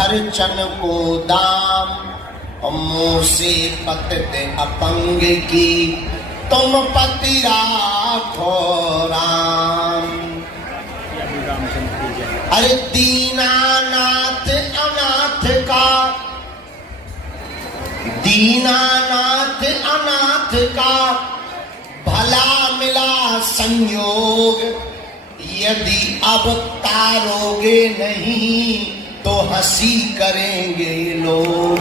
खर्चन को दाम, मुँह से पतते अपंग की, तुम पति राखो राम। अरे दीनानाथ अनाथ का, दीनानाथ अनाथ का भला मिला संयोग, यदि अब तारोगे नहीं तो हंसी करेंगे लोग।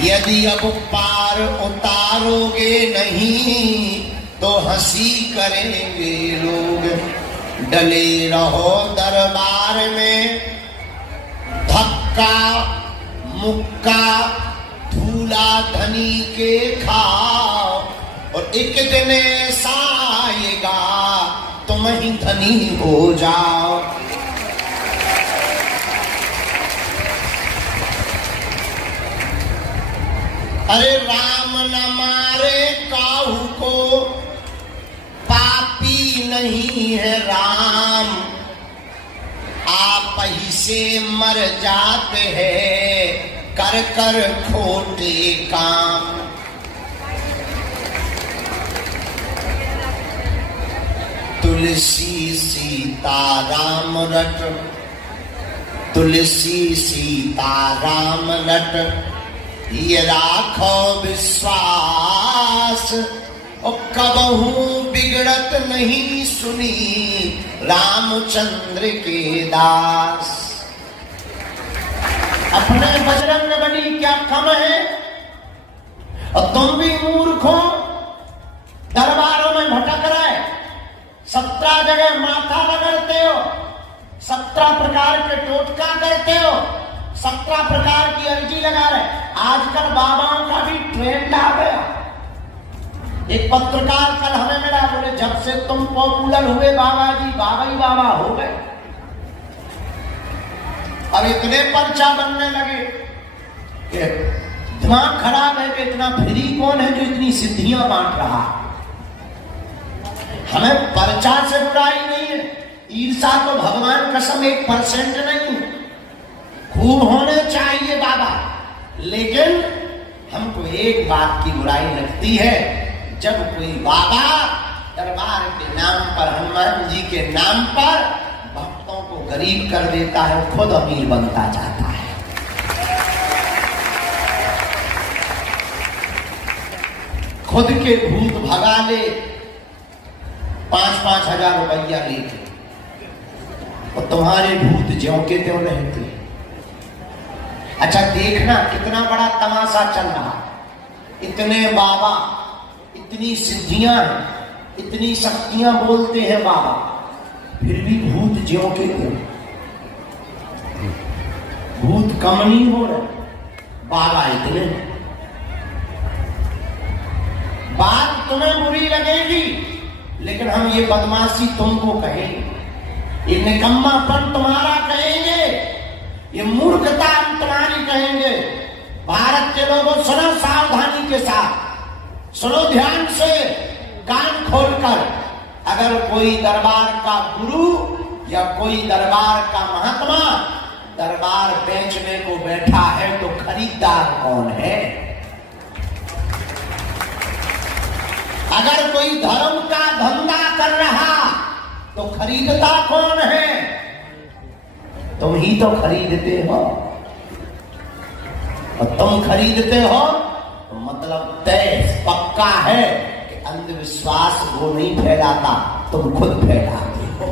यदि अब पार उतारोगे नहीं तो हंसी करेंगे लोग। डले रहो दरबार में, धक्का मुक्का धूला धनी के खाओ, और एक दिन ऐसा आएगा तुम ही धनी हो जाओ। अरे राम न मारे काहू को, पापी नहीं है राम, आप ही से मर जाते हैं कर कर खोटे काम। तुलसी सीता राम रट, तुलसी सीता राम रट, ये राखो विश्वास, और कबहू बिगड़त नहीं सुनी रामचंद्र के दास। अपने बजरंग बली क्या कम है, और तुम भी मूर्ख हो, दरबारों में भटक रहे, 17 जगह माथा रगड़ते हो, 17 प्रकार के टोटका करते हो, 17 प्रकार की अर्जी लगा रहे। आजकल बाबाओं का भी ट्रेंड आ गया। एक पत्रकार कल हमें मिला, बोले जब से तुम पॉपुलर हुए बाबा जी, बाबा ही बाबा हो गए। अब इतने पर्चा बनने लगे कि दिमाग खराब है कि इतना फ्री कौन है जो इतनी सिद्धियां बांट रहा। हमें पर्चा से बुराई नहीं है, ईर्षा तो भगवान कसम 1% नहीं, खूब होने चाहिए बाबा। लेकिन हमको एक बात की बुराई लगती है, जब कोई बाबा दरबार के नाम पर, हनुमान जी के नाम पर भक्तों को गरीब कर देता है, खुद अमीर बनता जाता है। खुद के भूत भगा ले, 5-5 हजार रुपया लेके, और तुम्हारे भूत ज्यों के त्यों रहते। अच्छा देखना कितना बड़ा तमाशा चल रहा, इतने बाबा, इतनी सिद्धियां, इतनी शक्तियां बोलते हैं बाबा, फिर भी भूत ज्यों के त्यों। भूत कम नहीं हो रहे, बाबा इतने। बात तुम्हें बुरी लगेगी, लेकिन हम ये बदमाशी तुमको कहेंगे, ये निकम्मापन तुम्हारा कहेंगे, ये मूर्खता हम तुम्हारी कहेंगे। भारत के लोगों सुनो सावधानी के साथ, सुनो ध्यान से, कान खोलकर। अगर कोई दरबार का गुरु या कोई दरबार का महात्मा दरबार बेचने को बैठा है तो खरीदार कौन है? अगर कोई धर्म का धंधा कर रहा तो खरीदता कौन है? तुम ही तो खरीदते हो, और तुम खरीदते हो तो मतलब तय पक्का है कि अंधविश्वास वो नहीं फैलाता, तुम खुद फैलाते हो।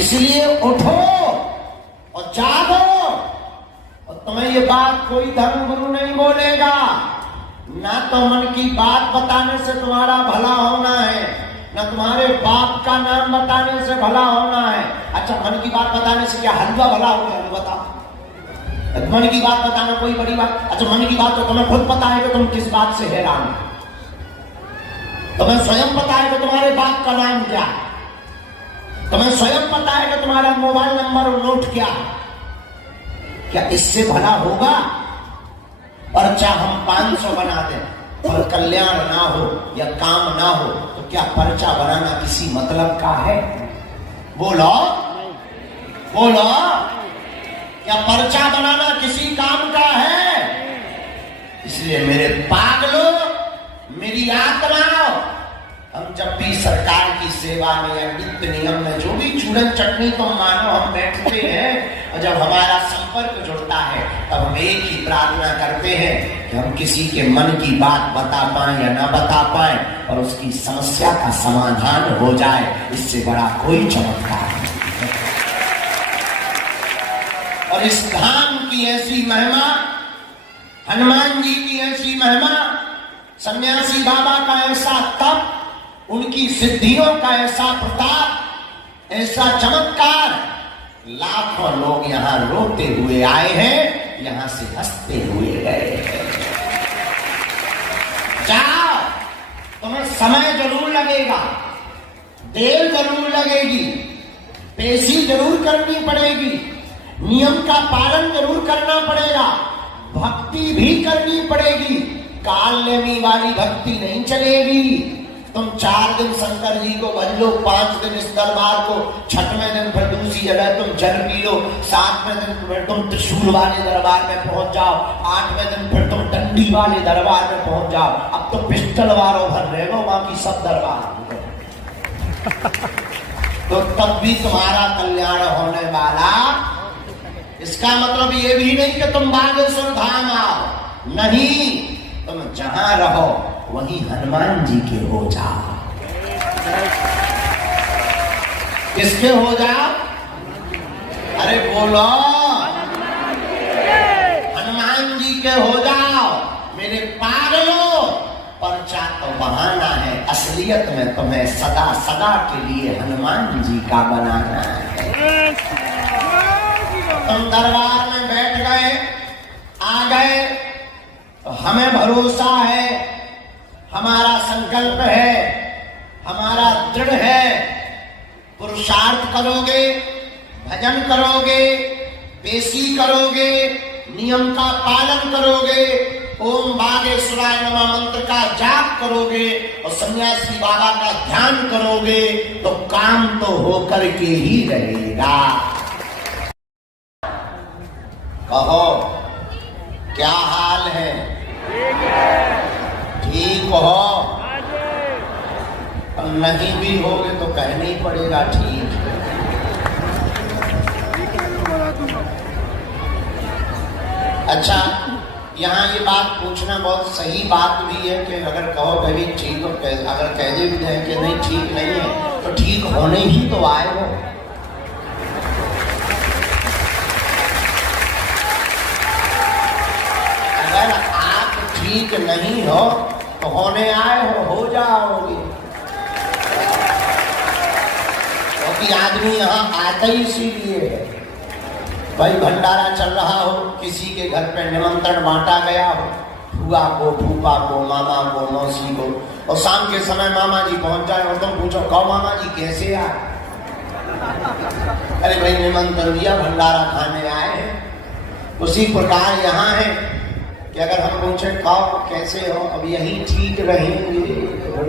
इसलिए उठो और जागो, और तुम्हें ये बात कोई धर्म गुरु नहीं बोलेगा। ना तो मन की बात बताने से तुम्हारा भला होना है, ना तुम्हारे बाप का नाम बताने से भला होना है। अच्छा मन की बात बताने से क्या हलवा भला हो गया? बताओ, मन की बात बताना कोई बड़ी बात? अच्छा मन की बात तो तुम्हें खुद पता है कि तुम किस बात से हैरान हो, तुम्हें स्वयं पता है कि तुम्हारे बाप का नाम क्या है, तुम्हें स्वयं पता है कि तुम्हारा मोबाइल नंबर और नोट क्या है। क्या इससे भला होगा? पर्चा हम 500 बना दें और कल्याण ना हो या काम ना हो तो क्या पर्चा बनाना किसी मतलब का है? बोलो बोलो, क्या पर्चा बनाना किसी काम का है? इसलिए मेरे पागलों, मेरी आत्माओं, हम जब भी सरकार की सेवा में या नित्य नियम में जो भी चूरन चटनी तो मानो हम बैठते हैं, और जब हमारा संपर्क जुड़ता है तब हम एक ही प्रार्थना करते हैं कि हम किसी के मन की बात बता पाएं या ना बता पाएं और उसकी समस्या का समाधान हो जाए। इससे बड़ा कोई चमत्कार नहीं। और इस धाम की ऐसी महिमा, हनुमान जी की ऐसी महिमा, सन्यासी बाबा का ऐसा तप, उनकी सिद्धियों का ऐसा प्रताप, ऐसा चमत्कार, लाखों लोग यहां रोते हुए आए हैं, यहां से हंसते हुए गए हैं। जाओ, तुम्हें समय जरूर लगेगा, देर जरूर लगेगी, पेशी जरूर करनी पड़ेगी, नियम का पालन जरूर करना पड़ेगा, भक्ति भी करनी पड़ेगी। कालनेमी वाली भक्ति नहीं चलेगी। तुम 4 दिन शंकर जी को भज लो, 5 दिन इस दरबार को, 6वें दिन फिर दूसरी जगह तुम जल पी लो, 7वें दिन फिर तुम त्रिशूल वाले दरबार में पहुंच जाओ, 8वें दिन फिर तुम डंडी वाले दरबार में पहुंच जाओ। अब तो पिस्टल वालों भर रहे हो, बाकी सब दरबार तो तब भी तुम्हारा कल्याण होने वाला। इसका मतलब ये भी नहीं कि तुम बागेश्वर धाम आओ, नहीं, तुम जहां रहो वहीं हनुमान जी के हो जाओ। किसके हो जाओ? अरे बोलो, हनुमान जी के हो जाओ। मेरे पागलों, पर्चा तो बहाना है, असलियत में तुम्हें सदा सदा के लिए हनुमान जी का बनाना है। तुम दरबार में बैठ गए, आ गए, तो हमें भरोसा है, हमारा संकल्प है, हमारा दृढ़ है, पुरुषार्थ करोगे, भजन करोगे, पेशी करोगे, नियम का पालन करोगे, ओम बागेश्वराय नमः मंत्र का जाप करोगे और सन्यासी बाबा का ध्यान करोगे, तो काम तो होकर के ही रहेगा। कहो, क्या हाल है? ठीक हो? नहीं भी होगे तो कहना ही पड़ेगा ठीक। अच्छा, यहाँ ये बात पूछना बहुत सही बात भी है कि अगर कहो कभी ठीक हो, अगर कह दे भी जाए कि नहीं ठीक नहीं है, तो ठीक होने ही तो आए हो। अगर आप ठीक नहीं हो तो होने आए हो जाओगे। क्योंकि आदमी यहाँ आता ही इसीलिए है। भाई भंडारा चल रहा हो, किसी के घर पे निमंत्रण बांटा गया हो, फुआ को, फूफा को, मामा को, मौसी को, और शाम के समय मामा जी पहुंच जाए और तुम पूछो कहो मामा जी कैसे आए? अरे भाई निमंत्रण दिया, भंडारा खाने आए हैं। उसी प्रकार यहाँ है कि अगर हम पूछे कहो कैसे हो, अब यही ठीक रहेंगे,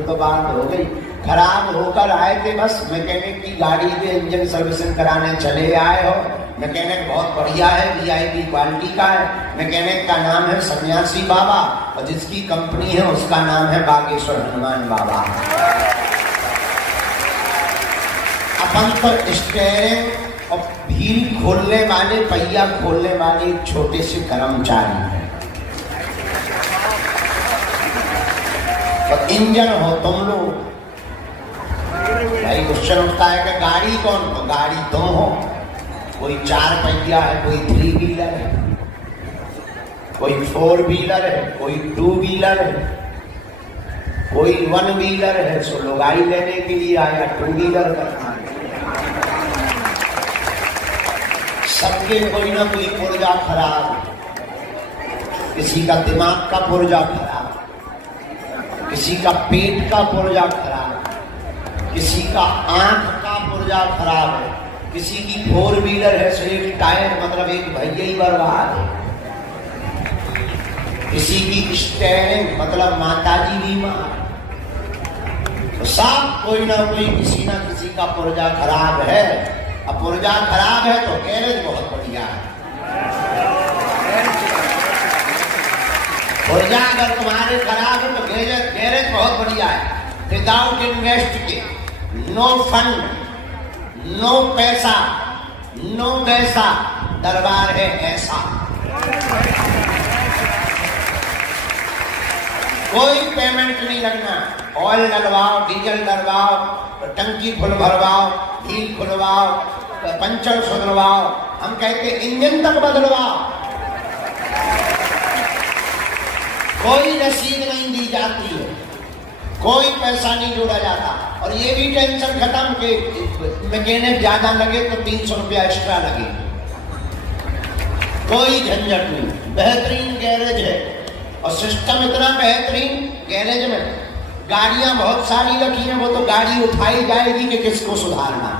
तो बात हो गई। खराब होकर आए थे, बस मैकेनिक की गाड़ी के इंजन सर्विसिंग कराने चले आए हो। मैकेनिक बहुत बढ़िया है, वीआईपी क्वालिटी का है। मैकेनिक का नाम है सन्यासी बाबा और जिसकी कंपनी है उसका नाम है बागेश्वर हनुमान बाबा। अपन तो स्टीयरिंग और व्हील खोलने वाले, पहिया खोलने वाले एक छोटे से कर्मचारी है, और इंजन हो तुम लोग। भाई क्वेश्चन उठता है कि गाड़ी कौन? तो गाड़ी तुम हो। कोई 4 पहिया है, कोई 3 व्हीलर है, कोई 4 व्हीलर है, कोई 2 व्हीलर है, कोई 1 व्हीलर है। सो लुगाई लेने के लिए आया 2 व्हीलर करना है। सबके कोई ना कोई पुर्जा खराब, किसी का दिमाग का पुर्जा खराब, किसी का पेट का पुर्जा खराब, किसी का आंख का पुर्जा खराब है, किसी की 4 व्हीलर है, सिर्फ टायर मतलब एक भैया ही बर्बाद है, किसी की स्टीयरिंग मतलब माताजी बीमार, तो सब कोई ना कोई किसी ना किसी का पुर्जा खराब है। अब पुर्जा खराब है तो गैरेज बहुत बढ़िया है। पुर्जा अगर तुम्हारे खराब है तो गैरेज बहुत बढ़िया है। विदाउट इन्वेस्ट के, नो फंड, नो पैसा, नो पैसा, दरबार है ऐसा। कोई पेमेंट नहीं लगना। ऑयल डलवाओ, डीजल डलवाओ, टंकी फुल भरवाओ, व्हील खुलवाओ, पंचर सुधरवाओ, हम कहते इंजन तक बदलवाओ, कोई रसीद नहीं दी जाती है, कोई पैसा नहीं जोड़ा जाता। और ये भी टेंशन खत्म कि मैकेनिक ज्यादा लगे तो 300 रुपया एक्स्ट्रा लगे, कोई झंझट नहीं। बेहतरीन गैरेज है और सिस्टम इतना बेहतरीन। गैरेज में गाड़ियां बहुत सारी रखी हैं, वो तो गाड़ी उठाई जाएगी कि किसको सुधारना।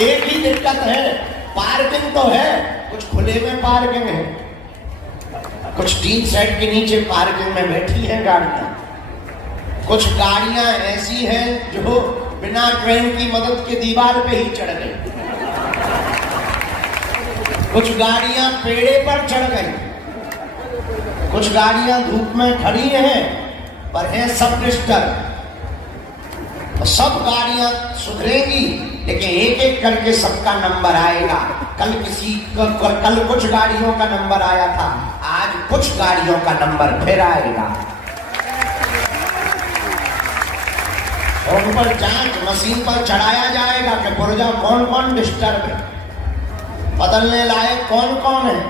एक ही दिक्कत है, पार्किंग तो है, कुछ खुले में पार्किंग है, कुछ टीन सेट के नीचे पार्किंग में बैठी है गाड़ियां। कुछ गाड़ियां ऐसी हैं जो बिना ट्रेन की मदद के दीवार पे ही चढ़ गई, कुछ गाड़ियां पेड़े पर चढ़ गई, कुछ गाड़ियां धूप में खड़ी हैं पर हैं सब डिस्टर्ब। सब गाड़ियां सुधरेगी लेकिन एक एक करके सबका नंबर आएगा। कल कुछ गाड़ियों का नंबर आया था, आज कुछ गाड़ियों का नंबर फिर आएगा। और उन पर जांच मशीन पर चढ़ाया जाएगा कि पुर्जा कौन कौन डिस्टर्ब है, बदलने लायक कौन कौन है।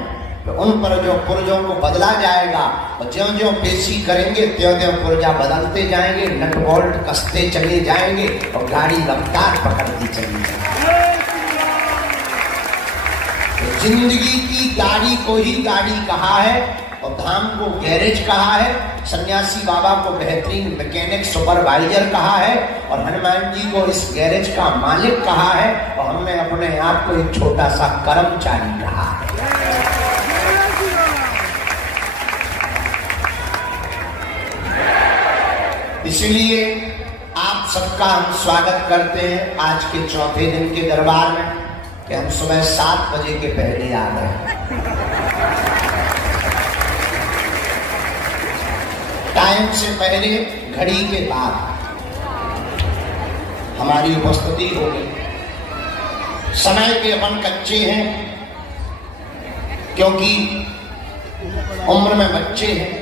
तो उन पर जो पुर्जों को बदला जाएगा और ज्यों ज्यों पेशी करेंगे त्यों त्यों पुर्जा बदलते जाएंगे, नट बोल्ट कसते चले जाएंगे और गाड़ी रफ्तार पकड़ती चली जाएगी। तो जिंदगी की गाड़ी को ही गाड़ी कहा है और धाम को गैरेज कहा है, सन्यासी बाबा को बेहतरीन मैकेनिक सुपरवाइजर कहा है और हनुमान जी को इस गैरेज का मालिक कहा है और हमने अपने आप को एक छोटा सा कर्मचारी कहा है। इसलिए आप सबका हम स्वागत करते हैं आज के चौथे दिन के दरबार में कि हम सुबह 7 बजे के पहले आ गए। टाइम से पहले, घड़ी के बाद हमारी उपस्थिति होगी। समय के अपन कच्चे हैं क्योंकि उम्र में बच्चे हैं,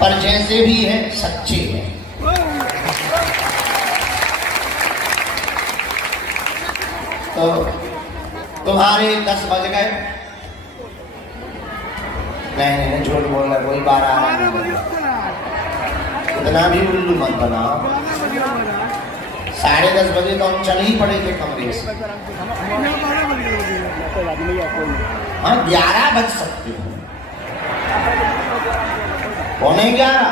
पर जैसे भी हैं सच्चे हैं। तो तुम्हारे 10 बज गए, नहीं झूठ बोल रहा, कोई 12 इतना भी उल्लू मत बनाओ। 10:30 बजे तो हम चल ही पड़े थे कमरे से। हाँ 11 बज सकते हैं, 11:15।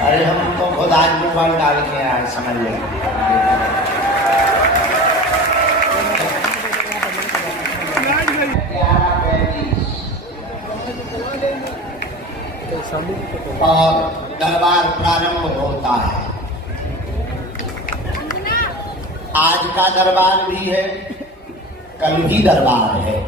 अरे हम तो खुद आज मोबाइल डाल के आए, समझ ले। और दरबार प्रारंभ होता है। आज का दरबार भी है, कल भी दरबार है।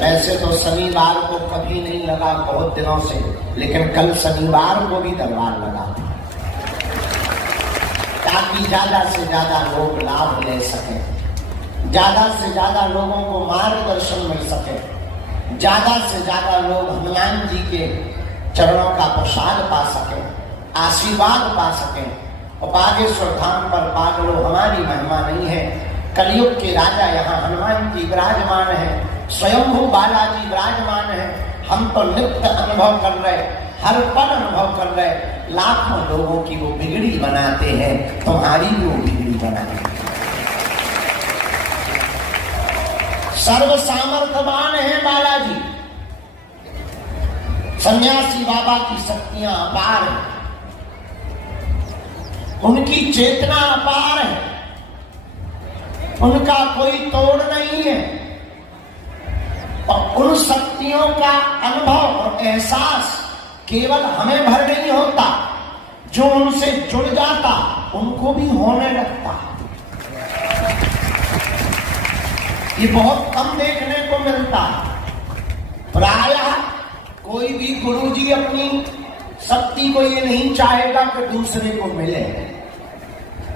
वैसे तो शनिवार को कभी नहीं लगा बहुत दिनों से, लेकिन कल शनिवार को भी दरबार लगा ताकि ज्यादा से ज्यादा लोग लाभ ले सकें, ज्यादा से ज्यादा लोगों को मार्गदर्शन मिल सके, ज्यादा से ज्यादा लोग हनुमान जी के चरणों का प्रसाद पा सकें, आशीर्वाद पा सकें। और बागेश्वर धाम पर पागलों हमारी महिमा नहीं है, कलयुग के राजा यहाँ हनुमान जी विराजमान है, स्वयंभू बालाजी विराजमान है। हम तो नित्य अनुभव कर रहे, हर पल अनुभव कर रहे, लाखों लोगों की वो बिगड़ी बनाते हैं, तुम्हारी भी वो बिगड़ी बनाते हैं। सर्व सामर्थ्यवान है बालाजी, सन्यासी बाबा की शक्तियां अपार है, उनकी चेतना अपार है। उनका कोई तोड़ नहीं है। और उन शक्तियों का अनुभव और एहसास केवल हमें भर नहीं होता, जो उनसे जुड़ जाता उनको भी होने लगता। ये बहुत कम देखने को मिलता। प्रायः कोई भी गुरुजी अपनी शक्ति को ये नहीं चाहेगा कि दूसरे को मिले।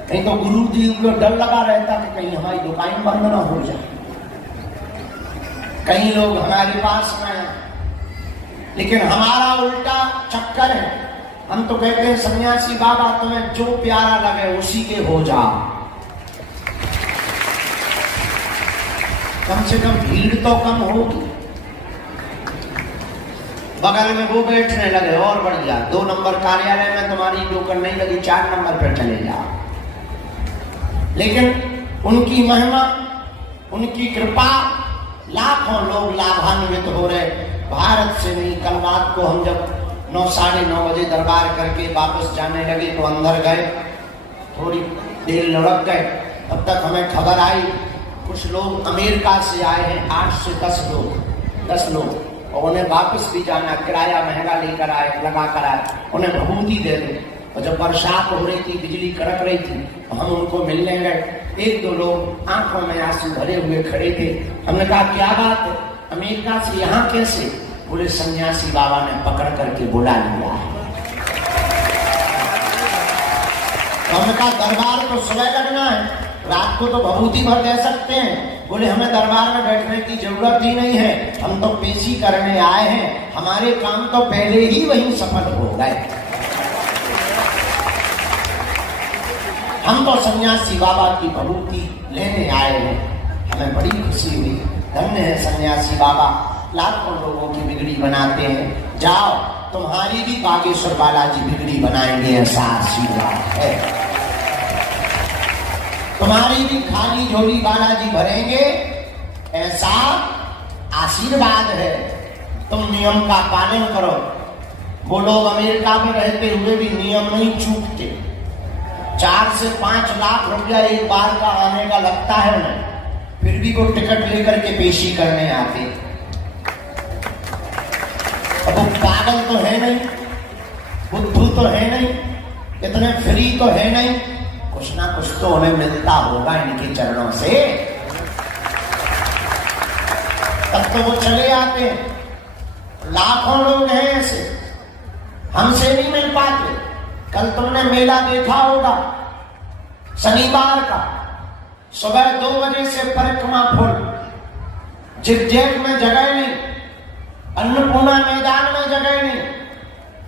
नहीं तो गुरुजी को डर लगा रहता कि कहीं हमारी दुकान बंद ना हो जाए, कहीं लोग हमारे पास न आए। लेकिन हमारा उल्टा चक्कर है। हम तो कहते हैं सन्यासी बाबा तुम्हें जो प्यारा लगे उसी के हो जाओ। कम से कम भीड़ तो कम होगी। बगल में वो बैठने लगे और बढ़ गया। 2 नंबर कार्यालय में तुम्हारी नौकर नहीं लगी, 4 नंबर पर चले जाओ। लेकिन उनकी महिमा, उनकी कृपा, लाखों लोग लाभान्वित हो रहे। भारत से नहीं, कल रात को हम जब 9 साढ़े 9 बजे दरबार करके वापस जाने लगे तो अंदर गए, थोड़ी देर लुढ़क गए। तब तक हमें खबर आई कुछ लोग अमेरिका से आए हैं, 8 से 10 लोग, और उन्हें वापस भी जाना, किराया महंगा लेकर आए, लगा कर आए, उन्हें भभूति दे दे। और जब बरसात हो रही थी, बिजली कड़क रही थी, तो हम उनको मिलने गए। 1-2 लोग आंखों में आंसू भरे हुए खड़े थे। हमने कहा क्या बात है, अमेरिका से यहाँ कैसे? बोले सन्यासी बाबा ने पकड़ करके बुला लिया है। हमने कहा दरबार तो सुबह लगना है, रात को तो भभूति भर दे सकते हैं। बोले हमें दरबार में बैठने की जरूरत ही नहीं है, हम तो पेशी करने आए हैं, हमारे काम तो पहले ही वहीं सफल हो गए। हम तो सन्यासी बाबा की भभूति लेने आए हैं। हमें बड़ी खुशी हुई। धन्य है सन्यासी बाबा, लाखों लोगों की बिगड़ी बनाते हैं। जाओ, तुम्हारी भी बागेश्वर बालाजी बिगड़ी बनाएंगे, ऐसा आशीर्वाद है। तुम्हारी भी खाली झोली बालाजी भरेंगे, ऐसा आशीर्वाद है। तुम नियम का पालन करो। वो लोग अमेरिका में रहते हुए भी नियम नहीं चूकते। 4 से 5 लाख रुपया एक बार का आने का लगता है उन्हें, फिर भी वो टिकट लेकर के पेशी करने आते। अब वो पागल तो है नहीं, बुद्धू तो है नहीं, इतने फ्री तो है नहीं, कुछ ना कुछ तो उन्हें मिलता होगा इनके चरणों से, तब तो वो चले आते। लाखों लोग हैं ऐसे, हमसे नहीं मिल पाते। कल तुमने मेला देखा होगा, शनिवार का सुबह 2 बजे से परिक्रमा फुल, जिगजैग में जगह नहीं, अन्नपूर्णा मैदान में जगह नहीं,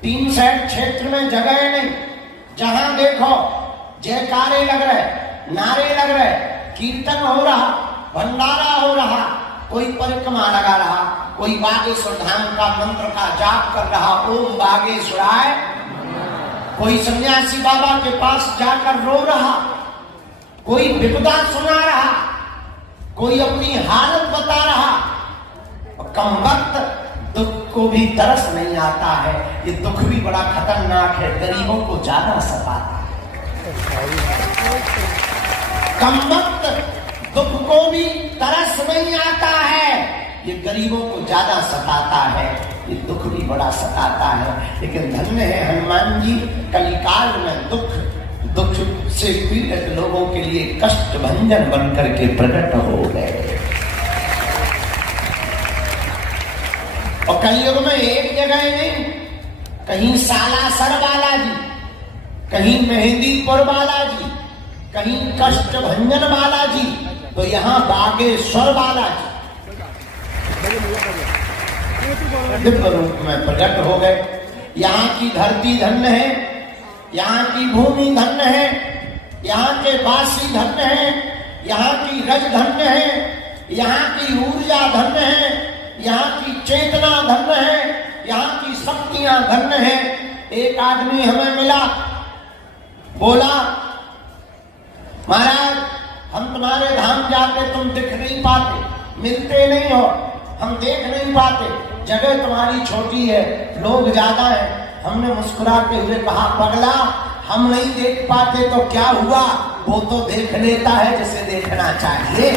3 साइड क्षेत्र में जगह नहीं। जहां देखो जयकारे लग रहे, नारे लग रहे, कीर्तन हो रहा, भंडारा हो रहा, कोई परिक्रमा लगा रहा, कोई बागेश्वर धाम का मंत्र का जाप कर रहा, ओम बागेश्वराय। कोई सन्यासी बाबा के पास जाकर रो रहा, कोई विपदा सुना रहा, कोई अपनी हालत बता रहा। कम वक्त दुख को भी तरस नहीं आता है। ये दुख भी बड़ा खतरनाक है, गरीबों को ज्यादा सताता है। कम वक्त दुख को भी तरस नहीं आता है, ये गरीबों को ज्यादा सताता है। ये दुख भी बड़ा सताता है। लेकिन धन्य है हनुमान जी, कलिकाल में दुख से पीड़ित लोगों के लिए कष्ट भंजन बनकर के प्रकट हो गए। और कलयुग में एक जगह नहीं, कहीं सालासर बालाजी, कहीं मेहंदीपुर बालाजी, कहीं कष्ट भंजन बालाजी, तो यहाँ बागेश्वर बालाजी दिव्य रूप में प्रकट हो गए। यहाँ की धरती धन्य है, यहाँ की भूमि धन्य है, यहाँ के वासी धन्य है, यहाँ की रज धन्य है, यहाँ की ऊर्जा धन्य है, यहाँ की चेतना धन्य है, यहाँ की शक्तियां धन्य है। एक आदमी हमें मिला, बोला महाराज हम तुम्हारे धाम जाते, तुम दिख नहीं पाते, मिलते नहीं हो, हम देख नहीं पाते, जगह तुम्हारी छोटी है, लोग ज्यादा है। हमने मुस्कुराते हुए कहा पगला, हम नहीं देख पाते तो क्या हुआ, वो तो देख लेता है जिसे देखना चाहिए।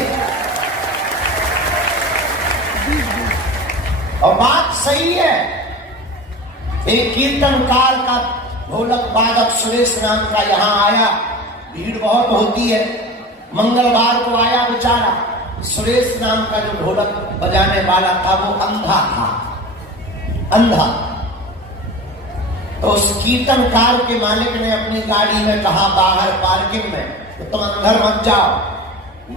और बात सही है। एक कीर्तनकार का ढोलक वादक सुरेश नाम का यहां आया, भीड़ बहुत होती है, मंगलवार को आया बेचारा। सुरेश नाम का जो ढोलक बजाने वाला था वो अंधा था, अंधा। तो उस कीर्तनकार के मालिक ने अपनी गाड़ी में कहा बाहर पार्किंग में, तो तुम अंदर मत जाओ,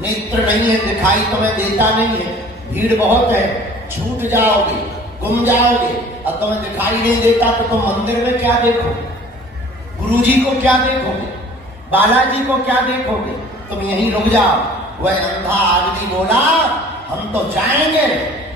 नेत्र नहीं है, दिखाई तुम्हें देता नहीं है, भीड़ बहुत है, छूट जाओगे, गुम जाओगे। अब तुम्हें दिखाई नहीं देता तो तुम मंदिर में क्या देखोगे, गुरुजी को क्या देखोगे, बालाजी को क्या देखोगे, तुम यहीं रुक जाओ। वह अंधा आदमी बोला हम तो जाएंगे।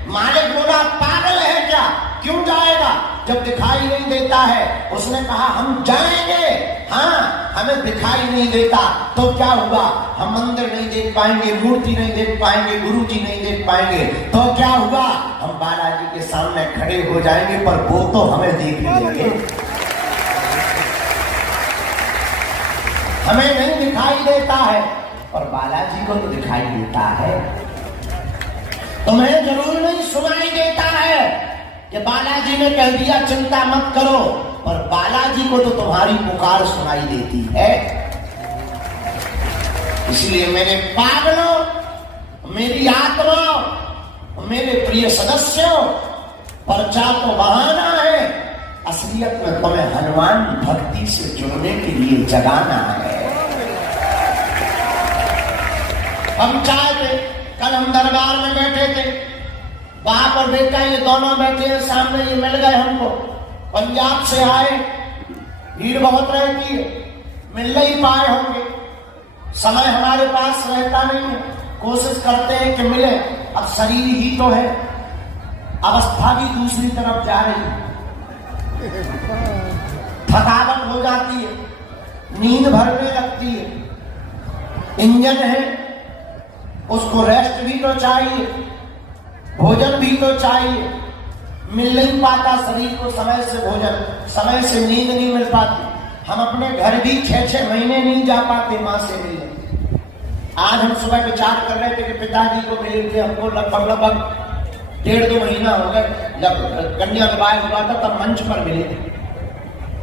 मालिक बोला पागल है क्या, क्यों जाएगा जब दिखाई नहीं देता है। उसने कहा हम जाएंगे, हाँ हमें दिखाई नहीं देता तो क्या हुआ, हम मंदिर नहीं देख पाएंगे, मूर्ति नहीं देख पाएंगे, गुरुजी नहीं देख पाएंगे, तो क्या हुआ, हम बालाजी के सामने खड़े हो जाएंगे, पर वो तो हमें देख लेंगे। हमें नहीं दिखाई देता है और बालाजी को तो दिखाई देता है। तुम्हें जरूर नहीं सुनाई देता है कि बालाजी ने कह दिया चिंता मत करो, पर बालाजी को तो तुम्हारी पुकार सुनाई देती है। इसलिए मेरे पागलों, मेरी आत्मा, मेरे प्रिय सदस्यों, पर्चा तो बहाना है, असलियत में तुम्हें हनुमान भक्ति से जुड़ने के लिए जगाना है। हम चाहते, कल हम दरबार में बैठे थे, बाप और बेटा ये दोनों बैठे हैं सामने, ये मिल गए हमको, पंजाब से आए, भीड़ बहुत रहती है, मिल नहीं पाए होंगे, समय हमारे पास रहता नहीं है, कोशिश करते हैं कि मिले, अब शरीर ही तो है, अवस्था भी दूसरी तरफ जा रही है, थकावट हो जाती है, नींद भरने लगती है, इंजन है उसको रेस्ट भी तो चाहिए, भोजन भी तो चाहिए, मिल नहीं पाता शरीर को समय से भोजन, समय से नींद नहीं मिल पाती। हम अपने घर भी 6-6 महीने नहीं जा पाते माँ से मिलने। आज हम सुबह विचार कर रहे थे कि पिताजी को मिले थे, हमको लगभग 1.5-2 महीना हो गए, जब कन्या विवाह हुआ था तब मंच पर मिले थे,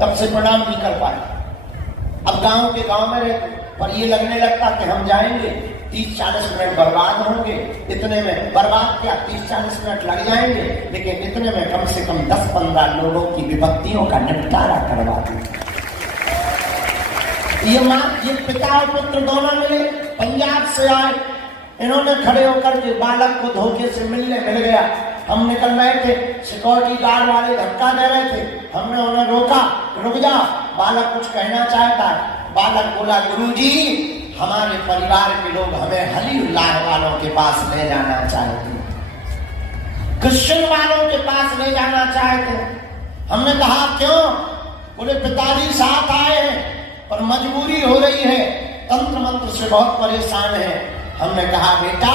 तब से प्रणाम नहीं कर पाए। अब गांव के गांव में रहते, पर ये लगने लगता कि हम जाएंगे 30-40 मिनट बर्बाद होंगे, इतने में बर्बाद क्या 30-40 मिनट लग जाएंगे, लेकिन इतने में कम से कम 10-15 लोगों की विपत्तियों का निपटारा करवा देंगे। ये माँ, ये पिता और पुत्र दोनों मिले, पंजाब से आए, इन्होंने खड़े होकर के बालक को धोखे से मिलने मिल गया। हम निकल रहे थे, सिक्योरिटी गार्ड वाले धक्का दे रहे थे, हमने उन्हें रोका, रुक जा, बालक कुछ कहना चाहता है। बालक बोला गुरुजी हमारे परिवार के लोग हमें हलीउल्लाह वालों के पास ले जाना चाहते हैं, क्रिश्चियन वालों के पास ले जाना चाहते हैं। हमने कहा क्यों? बोले पिताजी साथ आए हैं पर मजबूरी हो रही है, तंत्र मंत्र से बहुत परेशान है। हमने कहा बेटा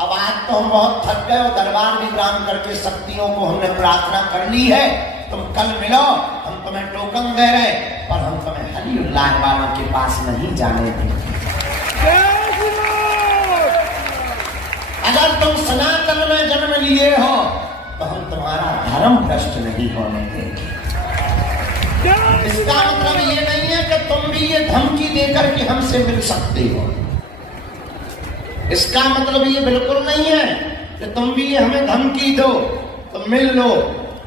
अब आज तो हम बहुत थक गए और दरबार भी ग्राम करके शक्तियों को हमने प्रार्थना कर ली है, तुम कल मिलो, हम तुम्हें टोकन दे रहे, पर हम तुम्हें हलीउल्लाह वालों के पास नहीं जाने देंगे। अगर तुम सनातन में जन्म लिए हो तो हम तुम्हारा धर्म भ्रष्ट नहीं होने देंगे। इसका मतलब ये नहीं है कि तुम भी ये धमकी देकर के हमसे मिल सकते हो, इसका मतलब ये बिल्कुल नहीं है कि तुम भी हमें धमकी दो तो मिल लो।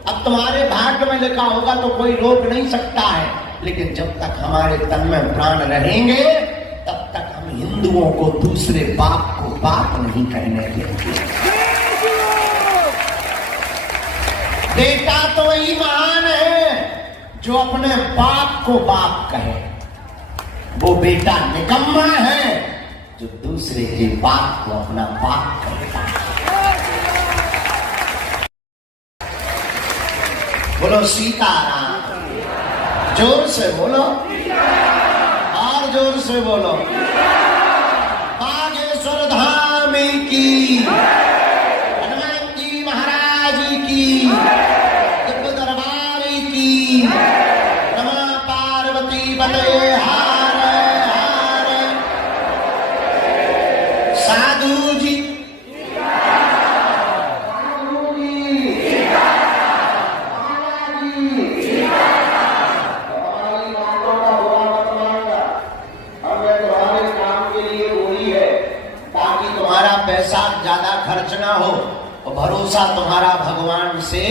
अब तुम्हारे भाग्य में लिखा होगा तो कोई रोक नहीं सकता है, लेकिन जब तक हमारे तन में प्राण रहेंगे तब तक हम हिंदुओं को दूसरे बाप को बाप नहीं कहने देंगे। बेटा तो वही महान है जो अपने बाप को बाप कहे, वो बेटा निकम्मा है जो दूसरे के बाप को अपना बाप कहता है। बोलो सीताराम, जोर से बोलो और जोर से बोलो। बागेश्वर धाम की, हनुमान जी महाराज की, दिव्य दरबार की, नमः पार्वती पतये हर हर तुम्हारा भगवान से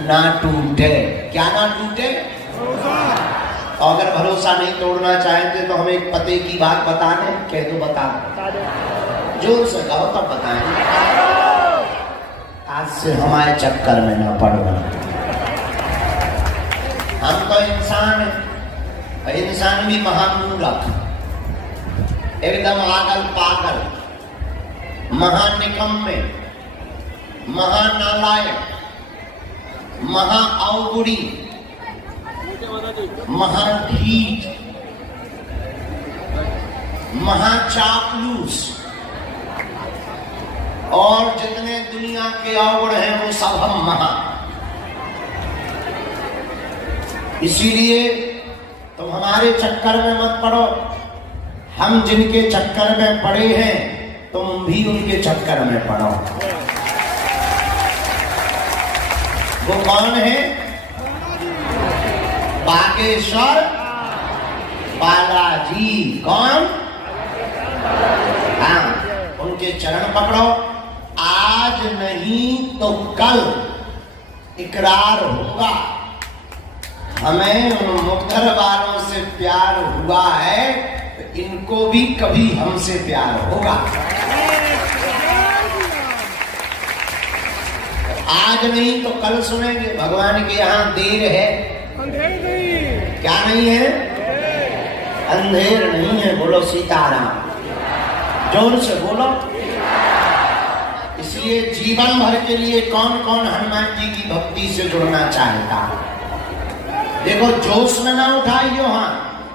ना टूटे। क्या ना टूटे? और अगर भरोसा नहीं तोड़ना चाहते तो हमें एक पते की बात बता दें। कह दो, बता दो, जोर से कहो तब बताएं। आज से हमारे चक्कर में ना पड़ना। हम तो इंसान हैं, इंसान भी महामूर्ख, एकदम आगल पागल, महानिकम्मे, महानालायक, महाअवगुणी, महाढीठ, महाचापलूस और जितने दुनिया के अवगुण हैं वो सब हम महा। इसीलिए तुम हमारे चक्कर में मत पड़ो। हम जिनके चक्कर में पड़े हैं तुम भी उनके चक्कर में पड़ो। वो कौन है? बागेश्वर बालाजी। कौन? हाँ, उनके चरण पकड़ो। आज नहीं तो कल इकरार होगा। हमें उन मुक्तर वालों से प्यार हुआ है, तो इनको भी कभी हमसे प्यार होगा। आज नहीं तो कल सुनेंगे। भगवान के यहाँ देर है, क्या नहीं है? अंधेर नहीं है। बोलो सीताराम, जोर से बोलो। इसलिए जीवन भर के लिए कौन कौन हनुमान जी की भक्ति से जुड़ना चाहता? देखो, जोश में ना उठाइयो हाथ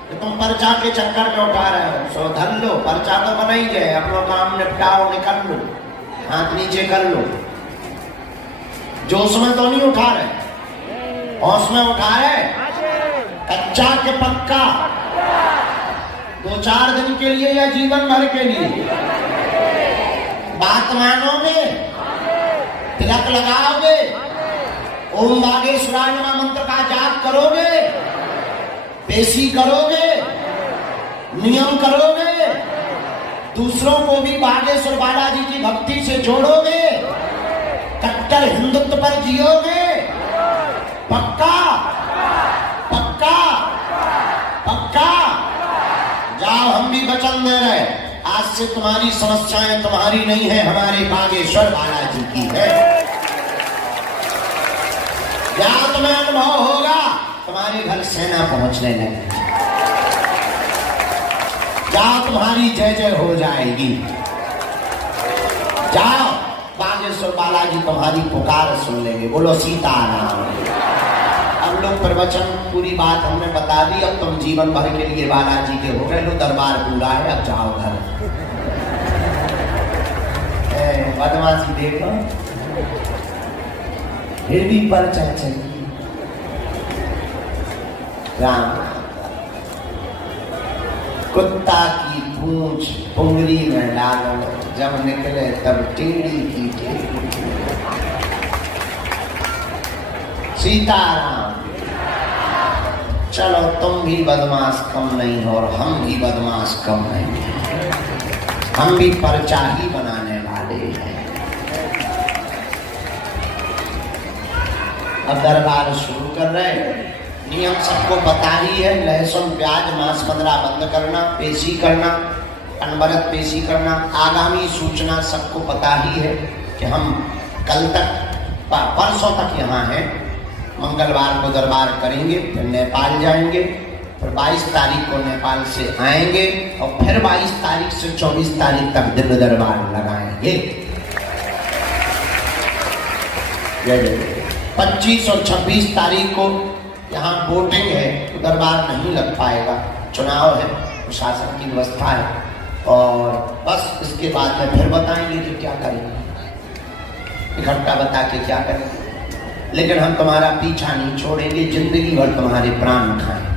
कि तुम पर्चा के चक्कर में उठा रहे हो। सो धर लो, पर्चा तो बना ही गए, अपना काम निपटाओ, निकल लो, हाथ नीचे कर लो। जोश में तो नहीं उठा रहे, होश में उठा रहे। कच्चा के पक्का, 2-4 दिन के लिए या जीवन भर के लिए? बात मानोगे? तिलक लगाओगे? ओम बागेश्वराय नमः मंत्र का जाप करोगे? पेशी करोगे? नियम करोगे? दूसरों को भी बागेश्वर बालाजी की भक्ति से जोड़ोगे? कट्टर हिंदुत्व पर जियोगे? पक्का? पक्का? पक्का? जाओ, हम भी वचन दे रहे, आज से तुम्हारी समस्याएं तुम्हारी नहीं है, हमारे बागेश्वर बालाजी की है। जहां तुम्हें अनुभव होगा तुम्हारे घर सेना पहुंचने लगे, जहां तुम्हारी जय जय हो जाएगी। जाओ, बागेश्वर बालाजी तुम्हारी पुकार सुन लेंगे। बोलो सीताराम। अब लोग प्रवचन पूरी बात हमने बता दी। अब तुम जीवन भर के लिए बालाजी के हो गए। लो, दरबार पूरा है, अब जाओ घर। बदमाशी देखो, फिर भी पर्चा चाहिए। राम, कुत्ता की पूंछ पुंगरी में डालो, जब निकले तब टेढ़ी की टेढ़ी। सीताराम। चलो, तुम भी बदमाश कम नहीं हो और हम भी बदमाश कम नहीं है। हम भी पर्चा ही बनाने वाले हैं। अब दरबार शुरू कर रहे हैं। नियम सबको पता ही है। लहसुन प्याज मांस मदिरा बंद करना, पेशी करना, अनवरत पेशी करना। आगामी सूचना सबको पता ही है कि हम कल तक, परसों तक यहाँ हैं। मंगलवार को दरबार करेंगे, फिर नेपाल जाएंगे, फिर 22 तारीख को नेपाल से आएंगे और फिर 22 तारीख से 24 तारीख तक दिव्य दरबार लगाएंगे। 25 और 26 तारीख को यहाँ वोटिंग है तो दरबार नहीं लग पाएगा। चुनाव है, प्रशासन की व्यवस्था है, और बस इसके बाद में फिर बताएंगे कि क्या करेंगे। इकट्ठा बता के क्या करेंगे, लेकिन हम तुम्हारा पीछा नहीं छोड़ेंगे। जिंदगी भर तुम्हारे प्राण खाएंगे।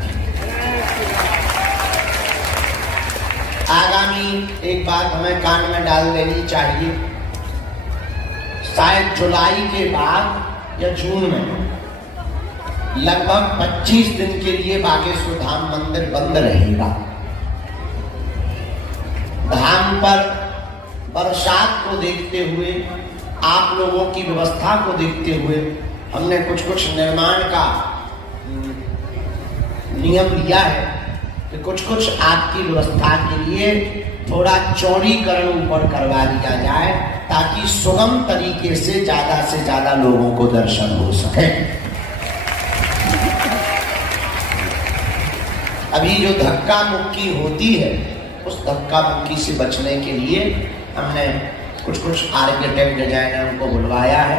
आगामी एक बात हमें कान में डाल देनी चाहिए। शायद जुलाई के बाद या जून में लगभग 25 दिन के लिए बागेश्वर धाम मंदिर बंद रहेगा। धाम पर बरसात को देखते हुए आप लोगों की व्यवस्था को देखते हुए हमने कुछ निर्माण का नियम लिया है कि कुछ आपकी व्यवस्था के लिए थोड़ा चौड़ीकरण ऊपर करवा दिया जाए, ताकि सुगम तरीके से ज्यादा लोगों को दर्शन हो सके। अभी जो धक्का मुक्की होती है, उस धक्का मुक्की से बचने के लिए हमने कुछ आर्किटेक्ट डिजाइनर को बुलवाया है,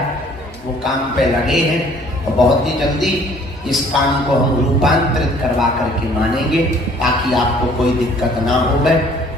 वो काम पे लगे हैं और बहुत ही जल्दी इस काम को हम रूपांतरित करवा करके मानेंगे, ताकि आपको कोई दिक्कत ना हो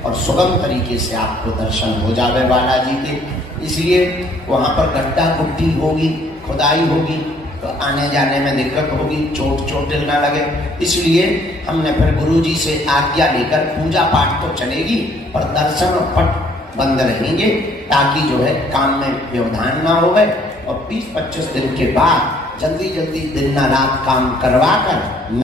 और सुगम तरीके से आपको दर्शन हो जावे बालाजी के। इसलिए वहाँ पर गड्ढा गुड्ढी होगी, खुदाई होगी, तो आने जाने में दिक्कत होगी, चोट ना लगे। इसलिए हमने फिर गुरुजी से आज्ञा लेकर पूजा पाठ तो चलेगी पर दर्शन और पट बंद रहेंगे, ताकि जो है काम में व्यवधान ना हो और 20-25 दिन के बाद जल्दी दिन रात काम करवा कर